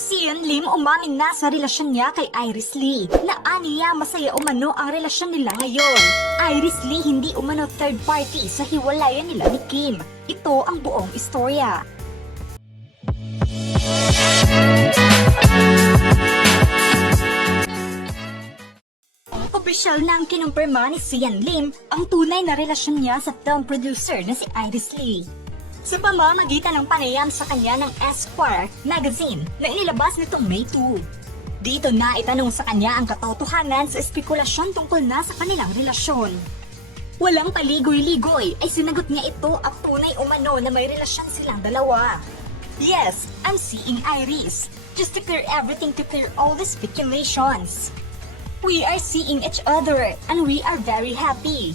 Sian Lim umamin na sa relasyon niya kay Iris Lee na aniya masaya umano ang relasyon nila ngayon. Iris Lee hindi umano third party sa hiwalayan nila ni Kim. Ito ang buong istorya. Opisyal na ang kinumpirma ni Sian Lim ang tunay na relasyon niya sa film producer na si Iris Lee. Sa pamamagitan ng panayam sa kanya ng Esquire magazine na inilabas nitong May 2. Dito na itanong sa kanya ang katotohanan sa espekulasyon tungkol na sa kanilang relasyon. Walang paligoy-ligoy ay sinagot niya ito at tunay umano na may relasyon silang dalawa. Yes, I'm seeing Iris. Just to clear everything to clear all the speculations. We are seeing each other and we are very happy.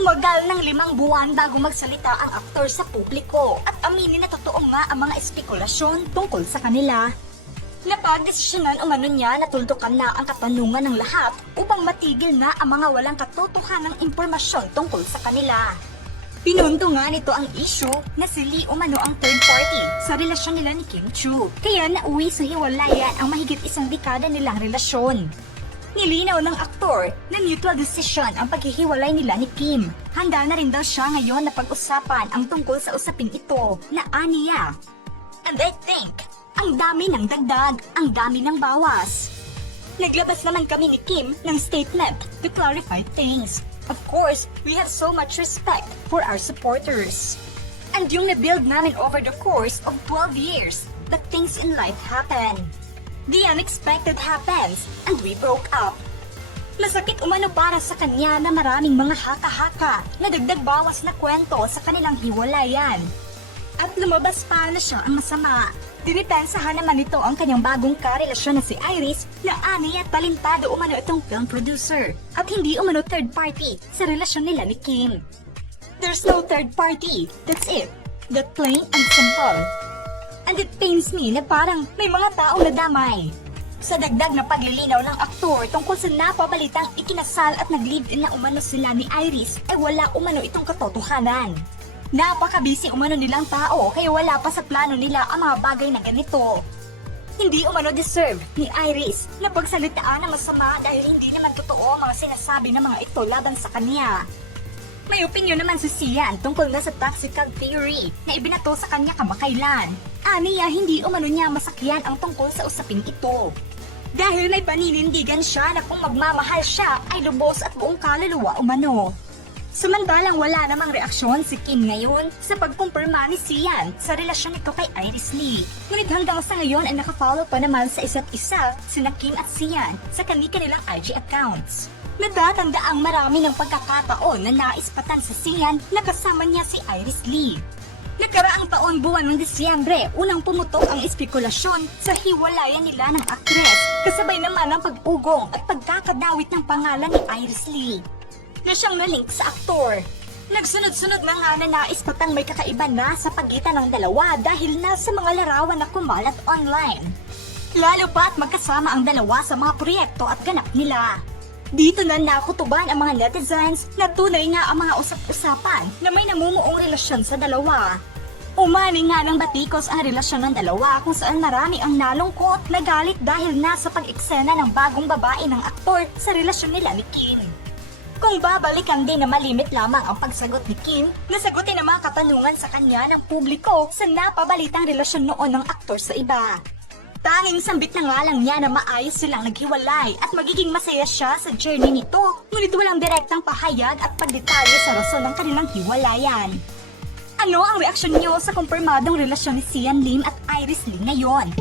Tumagal ng limang buwan bago magsalita ang aktor sa publiko at aminin na totoo nga ang mga espekulasyon tungkol sa kanila. Napagdesisyonan umano niya na tuldukan na ang katanungan ng lahat upang matigil na ang mga walang katotohanang impormasyon tungkol sa kanila. Pinunto nga nito ang issue na si Lee umano ang third party sa relasyon nila ni Kim Chu. Kaya nauwi sa hiwalayan ang mahigit isang dekada nilang relasyon. Nilinaw ng aktor na mutual decision ang paghihiwalay nila ni Kim. Handa na rin daw siya ngayon na pag-usapan ang tungkol sa usaping ito na aniya. And I think, ang dami ng dagdag, ang dami ng bawas. Naglabas naman kami ni Kim ng statement to clarify things. Of course, we have so much respect for our supporters. And yung na-build namin over the course of 12 years, that things in life happen. The unexpected happens, and we broke up. Masakit umano para sa kanya na maraming mga haka-haka na dagdag bawas na kwento sa kanilang hiwalayan. At lumabas pa na siya ang masama. Dinipensahan naman nito ang kanyang bagong karelasyon na si Iris na ani at talintado umano itong film producer at hindi umano third party sa relasyon nila ni Kim. There's no third party, that's it. That plain and simple. And it pains me na parang may mga taong nadamay. Sa dagdag na paglilinaw ng aktor tungkol sa napabalitang ikinasal at nag-live-in na umano sila ni Iris ay wala umano itong katotohanan. Napakabisi umano nilang tao kaya wala pa sa plano nila ang mga bagay na ganito. Hindi umano deserve ni Iris na pagsalitaan ng masama dahil hindi naman totoo mga sinasabi ng mga ito laban sa kanya. May opinyon naman si Sian tungkol na sa toxical theory na ibinato sa kanya kamakailan. Aniya hindi umano niya masakyan ang tungkol sa usaping ito. Dahil may paninindigan siya na kung magmamahal siya ay lubos at buong kaluluwa umano. Samantalang wala namang reaksyon si Kim ngayon sa pagkumpirma ni Sian sa relasyon nito kay Iris Lee. Ngunit hanggang sa ngayon ay nakafollow pa naman sa isa't isa sina Kim at Sian sa kani-kanilang IG accounts. Natatanda ang marami ng pagkakataon na naispatan sa Sian na kasama niya si Iris Lee. Nakaraang taon buwan ng Disyembre, unang pumutok ang espekulasyon sa hiwalayan nila ng aktres, kasabay naman ang pag-ugong at pagkakadawit ng pangalan ni Iris Lee na siyang nalink sa aktor. Nagsunod-sunod na nga na naispatang may kakaiba na sa pagitan ng dalawa dahil na sa mga larawan na kumalat online. Lalo pa't magkasama ang dalawa sa mga proyekto at ganap nila. Dito na nakutuban ang mga netizens na tunay nga ang mga usap-usapan na may namumuong relasyon sa dalawa. Umani nga ng batikos ang relasyon ng dalawa kung saan marami ang nalungkot na galit dahil na sa pag-eksena ng bagong babae ng aktor sa relasyon nila ni Kim. Kung babalikan din na malimit lamang ang pagsagot ni Kim, nasagutin ang mga katanungan sa kanya ng publiko sa napabalitang relasyon noon ng aktor sa iba. Tanging sambit na nga lang niya na maayos silang naghiwalay at magiging masaya siya sa journey nito, ngunit walang direktang pahayag at pagdetalye sa rason ng kanilang hiwalayan. Ano ang reaksyon niyo sa kumpirmadong relasyon ni Sian Lim at Iris Lee ngayon?